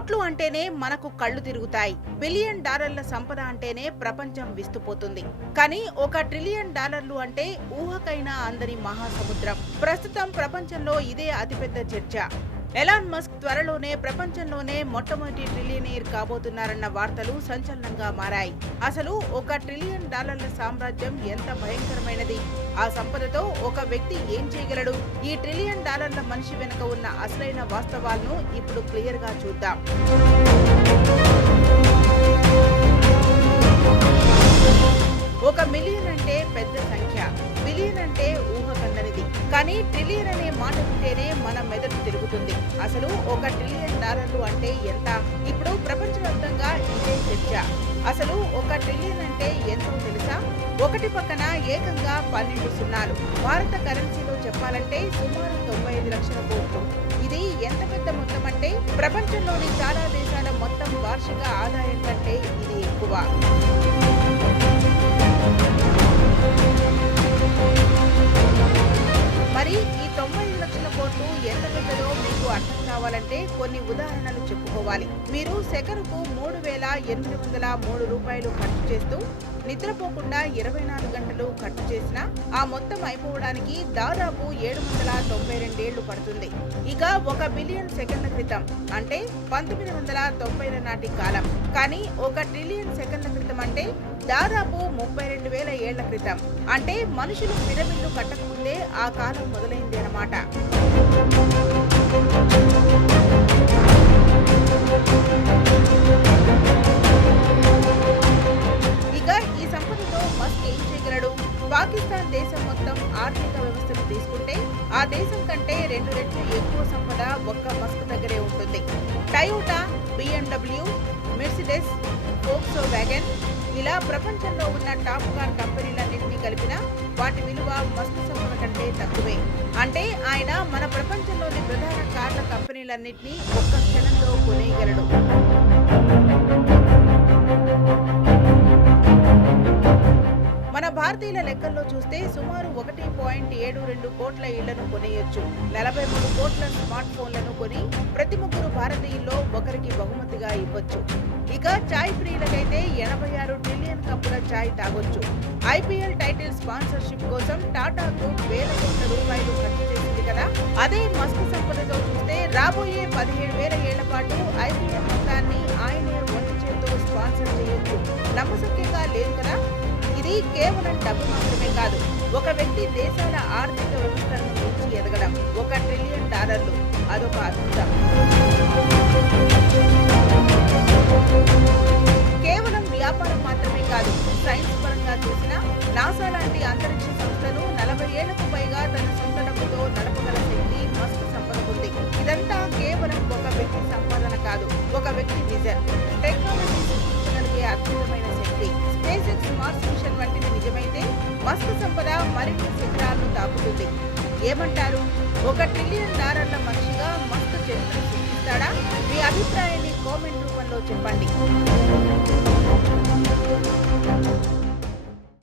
కోట్లు అంటేనే మనకు కళ్ళు తిరుగుతాయి. బిలియన్ డాలర్ల సంపద అంటేనే ప్రపంచం విస్తుపోతుంది. కానీ $1 ట్రిలియన్ అంటే ఊహకైనా అందని మహాసముద్రం. ప్రస్తుతం ప్రపంచంలో ఇదే అతిపెద్ద చర్చ. ఎలాన్ మస్క్ త్వరలోనే ప్రపంచంలోనే మొట్టమొదటి ట్రిలియనీర్ కాబోతున్నారన్న వార్తలు సంచలనంగా మారాయి. అసలు $1 ట్రిలియన్ సామ్రాజ్యం ఎంత భయంకరమైనది? ఆ సంపదతో ఒక వ్యక్తి ఏం చేయగలడు? ఈ $1 ట్రిలియన్ మనిషి వెనుక ఉన్న అసలైన వాస్తవాలను ఇప్పుడు క్లియర్ గా చూద్దాం. $1 మిలియన్ అంటే పెద్ద సంఖ్య, బిలియన్ అంటే ఊహకందనిది. కానీ ట్రిలియన్ అనే మాట వింటేనే మన మెదడు తిరుగుతుంది. అసలు $1 ట్రిలియన్ అంటే ఎంత? ఇప్పుడు ప్రపంచవ్యాప్తంగా ఇదే చర్చ. అసలు $1 ట్రిలియన్ అంటే ఎంతో తెలుసా? ఒకటి పక్కన ఏకంగా 12 సున్నాలు. భారత కరెన్సీలో చెప్పాలంటే సుమారు 95 లక్షల కోట్లు. ఇది ఎంత పెద్ద మొత్తం అంటే ప్రపంచంలోని చాలా దేశాల మొత్తం వార్షిక ఆదాయం కంటే ఇది ఎక్కువ. మరి ఈ 95 లక్షల కోట్లు ఎంత పెద్దదో మీకు అర్థం కావాలంటే కొన్ని ఉదాహరణలు చెప్పుకోవాలి. మీరు సెకనుకు $3,803 ఖర్చు చేస్తూ నిద్రపోకుండా 24 గంటలు ఖర్చు చేసినా ఆ మొత్తం అయిపోవడానికి దాదాపు 792 ఏళ్లు పడుతుంది. ఇక 1 బిలియన్ సెకండ్ల క్రితం అంటే 1990ల నాటి కాలం. కానీ 1 ట్రిలియన్ సెకండ్ల క్రితం అంటే దాదాపు 32,000 ఏళ్ల క్రితం. అంటే మనుషులు పిరమిడ్లు కట్టకముందే ఆ కాలం మొదలైంది అన్నమాట. ఇక ఈ సంపదతో మస్క్ ఏం చేయగలడు? పాకిస్తాన్ దేశం మొత్తం ఆర్థిక వ్యవస్థను తీసుకుంటే ఆ దేశం కంటే 2 రెట్లు ఎక్కువ సంపద ఒక్క మస్క్ దగ్గరే ఉంటుంది. టయోటా, BMW, మెర్సిడెస్, వోక్స్వాగన్ ఇలా ప్రపంచంలో ఉన్న టాప్ కార్ కంపెనీలన్నింటినీ కలిపినా వాటి విలువ మస్క్ సంపద కంటే తక్కువే. అంటే ఆయన మన ప్రపంచంలోని ప్రధాన కార్ల కంపెనీలన్నింటినీ ఒక్క క్షణంలో కొనేయగలడు. మన భారతీయుల లెక్కల్లో చూస్తే సుమారు 1.72 కోట్ల ఇళ్లను కొనేయొచ్చు. 43 కోట్ల స్మార్ట్ ఫోన్లను కొని ప్రతి 3 భారతీయుల్లో ఒకరికి బహుమతిగా ఇవ్వచ్చు. ఇక చాయ్ ప్రియులకైతే 86 ట్రిలియన్ కప్పుల చాయ్ తాగొచ్చు. IPL టైటిల్ స్పాన్సర్షిప్ కోసం టాటా గ్రూప్ వేల కోట్ల రూపాయలు ఖర్చు చేసింది కదా. అదే మస్క్ సంపదతో చూస్తే రాబోయే 17,000 ఏళ్ల పాటు IPL మొత్తాన్ని ఆయనే ఒంటి చేతితో స్పాన్సర్ చేయొచ్చు. నమ్మశక్యంగా లేదు కదా. ఇది కేవలం డబ్బు మాత్రమే కాదు, ఒక వ్యక్తి దేశాల ఆర్థిక వ్యవస్థలను మించి ఎదగడం. $1 ట్రిలియన్ అదొక అద్భుతం. కేవలం వ్యాపారం మాత్రమే కాదు, సైన్స్ పరంగా చూసినా నాసా లాంటి అంతరిక్ష సంస్థను 40 ఏళ్లకు పైగా తన సొంత డబ్బుతో నడపగల శక్తి మస్క్ సంపదకుంది. ఇదంతా కేవలం ఒక వ్యక్తి సంపాదన కాదు, ఒక వ్యక్తి విజన్, టెక్నాలజీ సృష్టించగలిగే అద్భుతమైన శక్తి. SpaceX మార్స్ మిషన్ వంటివి నిజమైతే మస్క్ సంపద మరిన్ని శిఖరాలను తాకుతుంది. ఏమంటారు? $1 ట్రిలియన్ మనిషిగా మస్క్ చరిత్ర సృష్టిస్తాడా? మీ అభిప్రాయాన్ని కామెంట్ రూపంలో చెప్పండి.